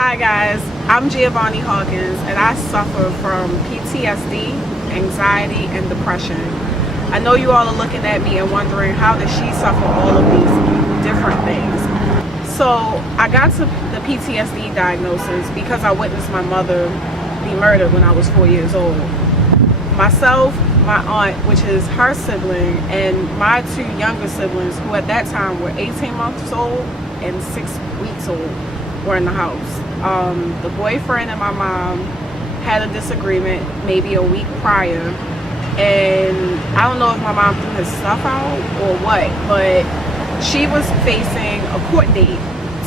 Hi guys, I'm Giovanni Hawkins and I suffer from PTSD, anxiety, and depression. I know you all are looking at me and wondering how does she suffer all of these different things. So I got to the PTSD diagnosis because I witnessed my mother be murdered when I was 4 years old. Myself, my aunt, which is her sibling, and my two younger siblings, who at that time were 18 months old and 6 weeks old, were in the house. The boyfriend and my mom had a disagreement maybe a week prior, and I don't know if my mom threw his stuff out or what, but she was facing a court date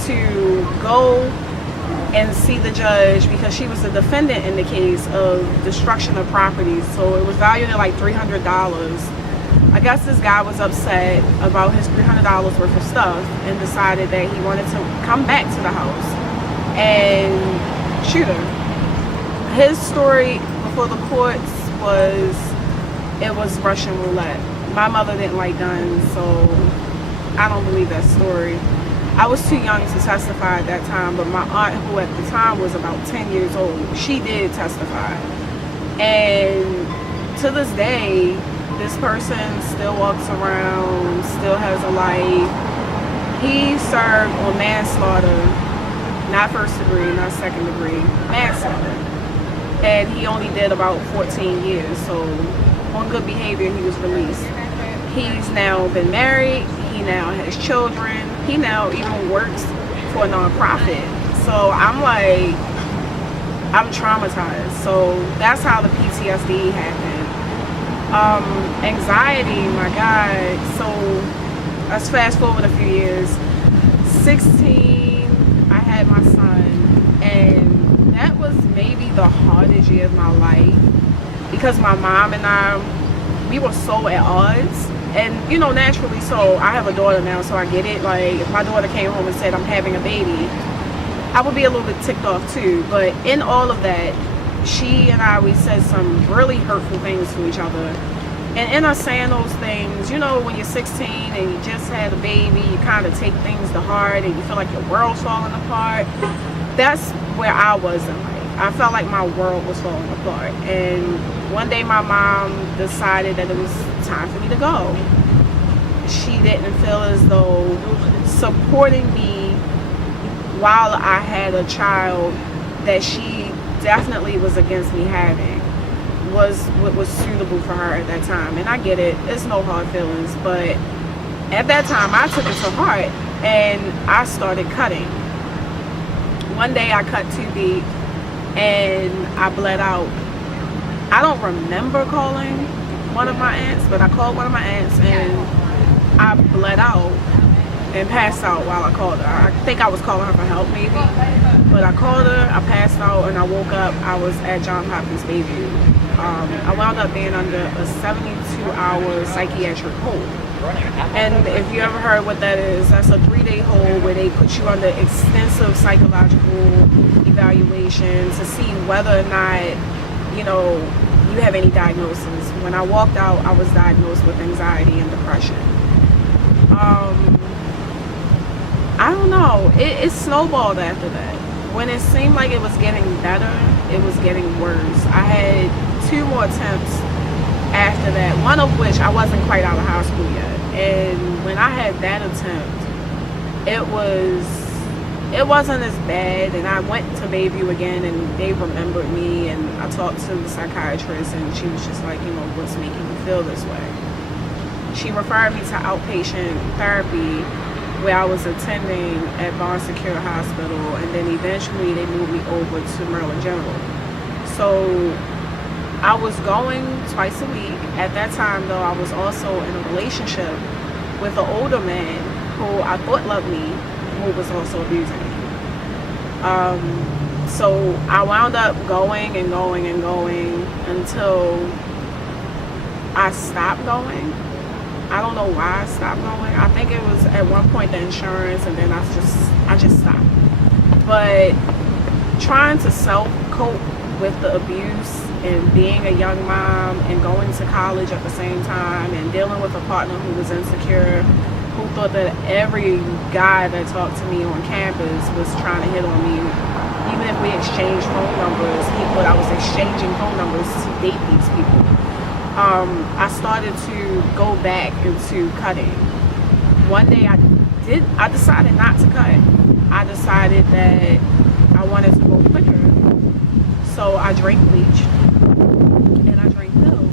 to go and see the judge because she was the defendant in the case of destruction of properties. So it was valued at like $300. I guess this guy was upset about his $300 worth of stuff and decided that he wanted to come back to the house and shoot her. His story before the courts was it was Russian roulette. My mother didn't like guns, so I don't believe that story. I was too young to testify at that time, but my aunt, who at the time was about 10 years old, she did testify. And to this day, this person still walks around, still has a life. He served on manslaughter, not first degree, not second degree, manslaughter. And he only did about 14 years, so on good behavior, he was released. He's now been married, he now has children, he now even works for a nonprofit. So I'm like, I'm traumatized. So that's how the PTSD happened. Anxiety, my God. So let's fast forward a few years. 16, I had my son, and that was maybe the hardest year of my life because my mom and I, we were so at odds. And you know, naturally, so I have a daughter now, so I get it. Like, if my daughter came home and said I'm having a baby, I would be a little bit ticked off too. But in all of that, she and I, we said some really hurtful things to each other. And in us saying those things, you know, when you're 16 and you just had a baby, you kind of take things to heart and you feel like your world's falling apart. That's where I was in life. I felt like my world was falling apart. And one day my mom decided that it was time for me to go. She didn't feel as though supporting me while I had a child that she definitely was against me having was what was suitable for her at that time. And I get it, it's no hard feelings, but at that time I took it to heart and I started cutting. One day I cut too deep and I bled out. I don't remember calling one of my aunts, but I called one of my aunts and I bled out and passed out while I called her. I think I was calling her for help maybe, but I called her, I passed out, and I woke up, I was at Johns Hopkins Bayview. I wound up being under a 72-hour psychiatric hold. And if you ever heard what that is, that's a 3-day hold where they put you under extensive psychological evaluation to see whether or not, you know, you have any diagnosis. When I walked out, I was diagnosed with anxiety and depression. I don't know, it snowballed after that. When it seemed like it was getting better, it was getting worse. I had 2 more attempts after that, one of which I wasn't quite out of high school yet. And when I had that attempt, it wasn't as bad, and I went to Bayview again and they remembered me, and I talked to the psychiatrist and she was just like, you know, what's making you feel this way? She referred me to outpatient therapy where I was attending at Barnes Secure Hospital, and then eventually they moved me over to Maryland General. So I was going twice a week. At that time though, I was also in a relationship with an older man who I thought loved me, who was also abusing me. So I wound up going and going and going until I stopped going. I don't know why I stopped going. I think it was at one point the insurance, and then I just stopped. But trying to self-cope with the abuse and being a young mom and going to college at the same time and dealing with a partner who was insecure, who thought that every guy that talked to me on campus was trying to hit on me. Even if we exchanged phone numbers, he thought I was exchanging phone numbers to date these people. I started to go back into cutting. One day I decided not to cut. I decided that I wanted to go quicker. So I drank bleach and I drank pills.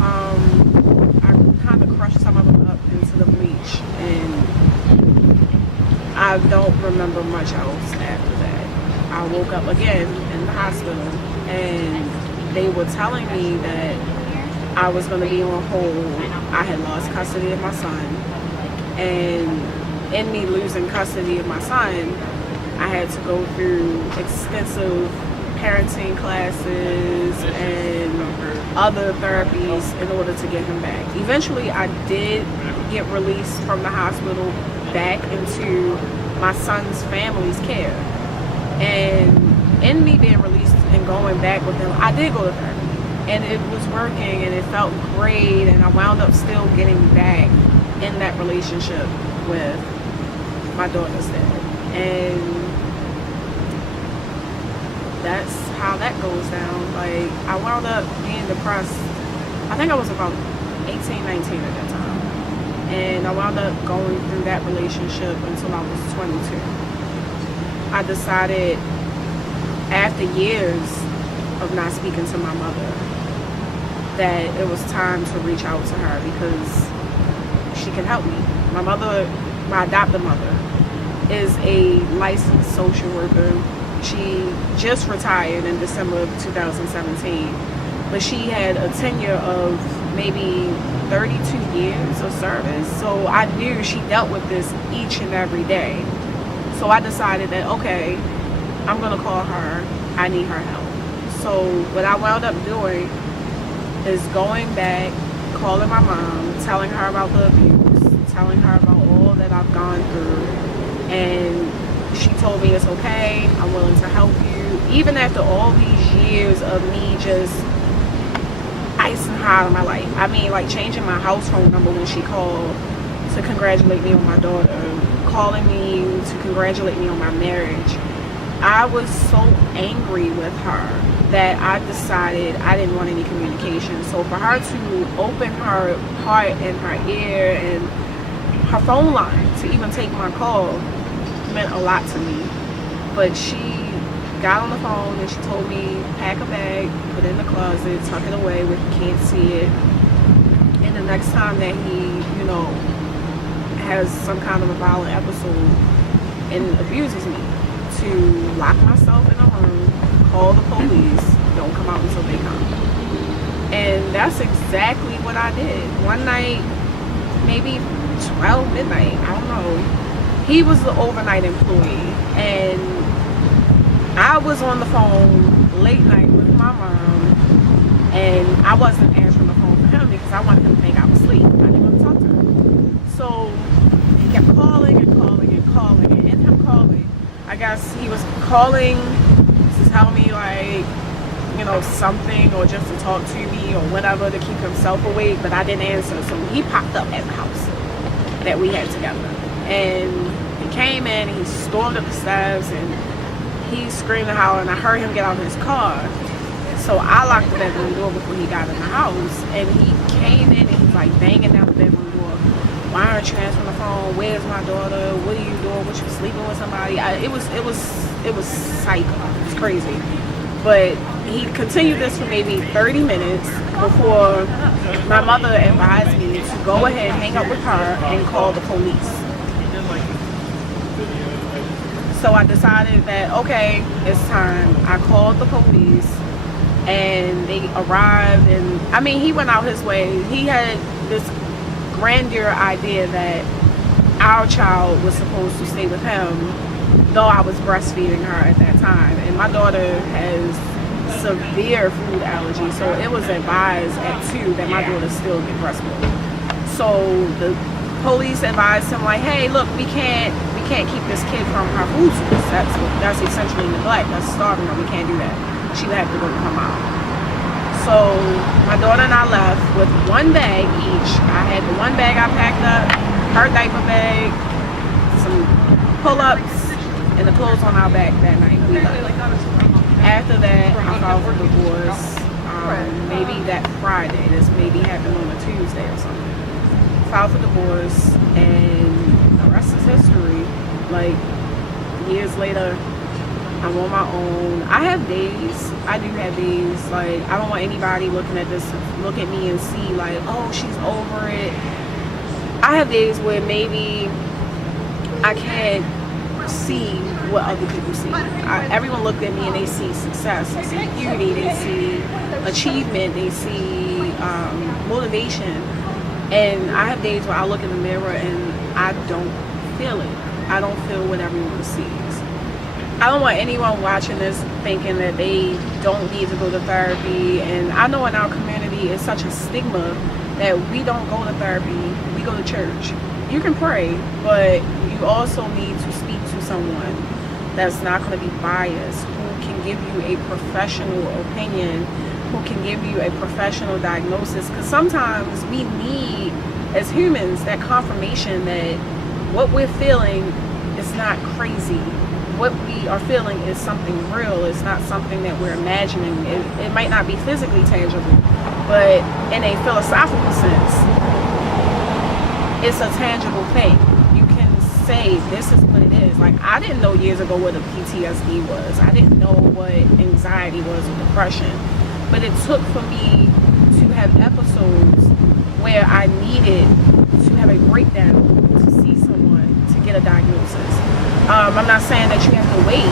I kind of crushed some of them up into the bleach, and I don't remember much else after that. I woke up again in the hospital, and they were telling me that I was going to be on hold. I had lost custody of my son, and in me losing custody of my son, I had to go through extensive parenting classes and other therapies in order to get him back. Eventually, I did get released from the hospital back into my son's family's care. And in me being released and going back with him, I did go to therapy. And it was working and it felt great, and I wound up still getting back in that relationship with my daughter's dad. And that's how that goes down. Like, I wound up being depressed. I think I was about 18, 19 at that time. And I wound up going through that relationship until I was 22. I decided, after years of not speaking to my mother, that it was time to reach out to her because she can help me. My mother, my adopted mother, is a licensed social worker. She just retired in December of 2017, but she had a tenure of maybe 32 years of service. So I knew she dealt with this each and every day. So I decided that, okay, I'm gonna call her. I need her help. So what I wound up doing is going back, calling my mom, telling her about the abuse, telling her about all that I've gone through, and she told me it's okay, I'm willing to help you. Even after all these years of me just icing her out of my life. I mean, like changing my house phone number when she called to congratulate me on my daughter, calling me to congratulate me on my marriage. I was so angry with her that I decided I didn't want any communication. So for her to open her heart and her ear and her phone line to even take my call meant a lot to me. But she got on the phone and she told me, pack a bag, put it in the closet, tuck it away where he can't see it. And the next time that he, has some kind of a violent episode and abuses me, to lock myself in a room, call the police, don't come out until they come. And that's exactly what I did. One night, maybe 12 midnight, I don't know, he was the overnight employee, and I was on the phone late night with my mom, and I wasn't answering the phone for him because I wanted him to think I was asleep. I didn't want to talk to him. So he kept calling and calling and calling, and in him calling, I guess he was calling to tell me, like, something, or just to talk to me or whatever, to keep himself awake, but I didn't answer. So he popped up at the house that we had together, and he came in and he stormed up the steps and he screamed and hollered, and I heard him get out of his car. So I locked the bedroom door before he got in the house, and he came in and he's like banging down the bedroom door. Why aren't you answering the phone? Where's my daughter? What are you doing? What, you sleeping with somebody? It was psycho. It's crazy. But he continued this for maybe 30 minutes before my mother advised me to go ahead, hang up with her, and call the police. So I decided that, okay, it's time. I called the police, and they arrived, and I mean, he went out his way. He had this grandeur idea that our child was supposed to stay with him, though I was breastfeeding her at that time. And my daughter has severe food allergies, so it was advised at 2 that my daughter still get breast milk. So the police advised him, like, hey, look, we can't keep this kid from her food source. That's essentially neglect. That's starving her. We can't do that. She would have to go with her mom. So my daughter and I left with one bag each. I had the one bag I packed up, her diaper bag, some pull-ups, and the clothes on our back that night. We left. After that, I filed for divorce. Maybe that Friday. This maybe happened on a Tuesday or something. Filed for divorce, and the rest is history. Like, years later, I'm on my own. I have days. I do have days. Like, I don't want anybody looking at this, look at me and see like, oh, she's over it. I have days where maybe I can't see what other people see. Everyone looked at me and they see success, they see beauty, they see achievement, they see motivation. And I have days where I look in the mirror and I don't feel it. I don't feel what everyone sees. I don't want anyone watching this thinking that they don't need to go to therapy. And I know in our community it's such a stigma that we don't go to therapy, we go to church. You can pray, but you also need to speak to someone that's not going to be biased, who can give you a professional opinion, who can give you a professional diagnosis. Because sometimes we need, as humans, that confirmation that what we're feeling is not crazy. What we are feeling is something real. It's not something that we're imagining. It might not be physically tangible, but in a philosophical sense, it's a tangible thing. You can say this is what it is. Like, I didn't know years ago what a PTSD was. I didn't know what anxiety was or depression. But it took for me to have episodes where I needed to have a breakdown to see someone to get a diagnosis. I'm not saying that you have to wait.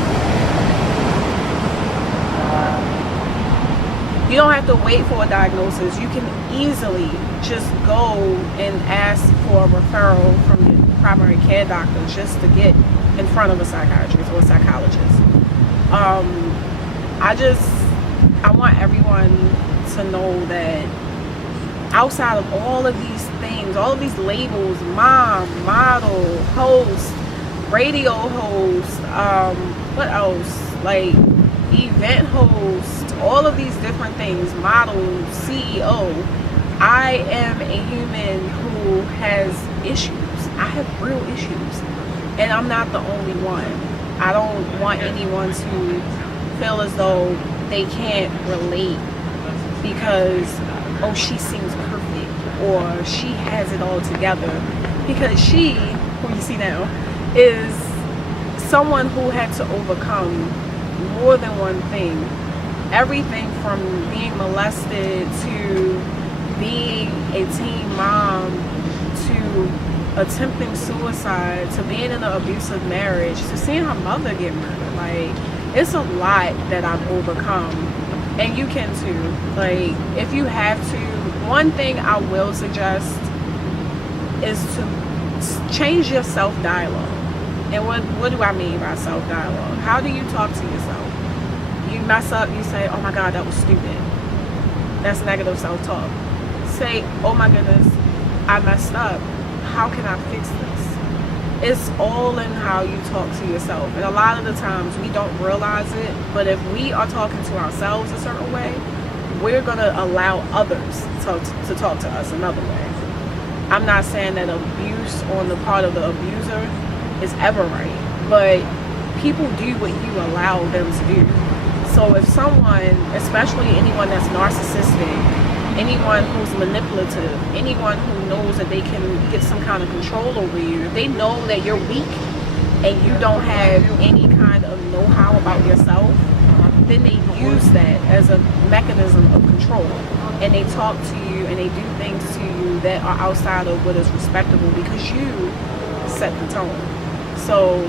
You don't have to wait for a diagnosis. You can easily just go and ask for a referral from your primary care doctor just to get in front of a psychiatrist or a psychologist. I want everyone to know that outside of all of these things, all of these labels, mom, model, host, radio host, what else? Like event host, all of these different things, model, CEO. I am a human who has issues. I have real issues. And I'm not the only one. I don't want anyone to feel as though they can't relate because, oh, she seems perfect or she has it all together. Because she, who you see now, is someone who had to overcome more than one thing. Everything from being molested to being a teen mom to attempting suicide to being in an abusive marriage to seeing her mother get murdered. Like, it's a lot that I've overcome, and you can too. Like, if you have to, one thing I will suggest is to change your self-dialogue. And what do I mean by self-dialogue? How do you talk to yourself? You mess up, you say, oh my God, that was stupid. That's negative self-talk. Say, oh my goodness, I messed up. How can I fix this? It's all in how you talk to yourself. And a lot of the times we don't realize it, but if we are talking to ourselves a certain way, we're going to allow others to talk to us another way. I'm not saying that abuse on the part of the abuser is ever right, but people do what you allow them to do. So if someone, especially anyone that's narcissistic, anyone who's manipulative, anyone who knows that they can get some kind of control over you, if they know that you're weak and you don't have any kind of know-how about yourself, then they use that as a mechanism of control. And they talk to you and they do things to you that are outside of what is respectable because you set the tone. So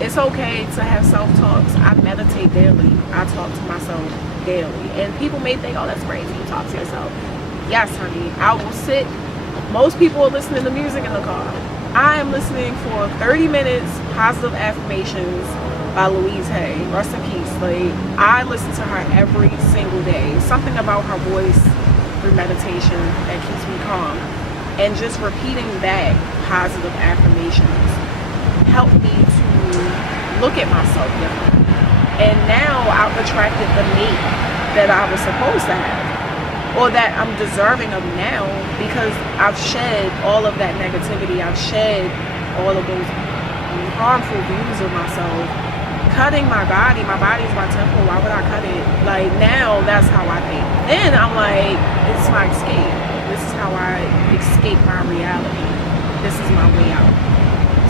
it's okay to have self-talks. I meditate daily. I talk to myself daily. And people may think, oh, that's crazy, you talk to yourself. Yes, honey, I will sit. Most people are listening to music in the car. I am listening for 30 minutes, positive affirmations by Louise Hay. Rest in peace. Like, I listen to her every single day. Something about her voice through meditation that keeps me calm. And just repeating back positive affirmations helped me to look at myself differently. And now I've attracted the mate that I was supposed to have. or that I'm deserving of now, because I've shed all of that negativity. I've shed all of those harmful views of myself. Cutting my body is my temple. Why would I cut it? Like, now that's how I think. Then I'm like, it's my escape. This is how I escape my reality. This is my way out.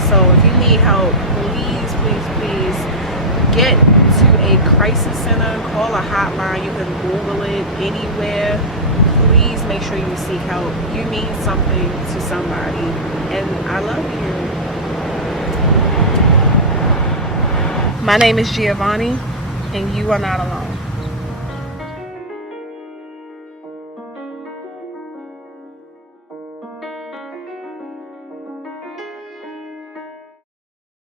So if you need help, please, please, please get to a crisis center. Call a hotline. You can Google it anywhere. Please make sure you seek help. You mean something to somebody, and I love you. My name is Giovanni, and you are not alone.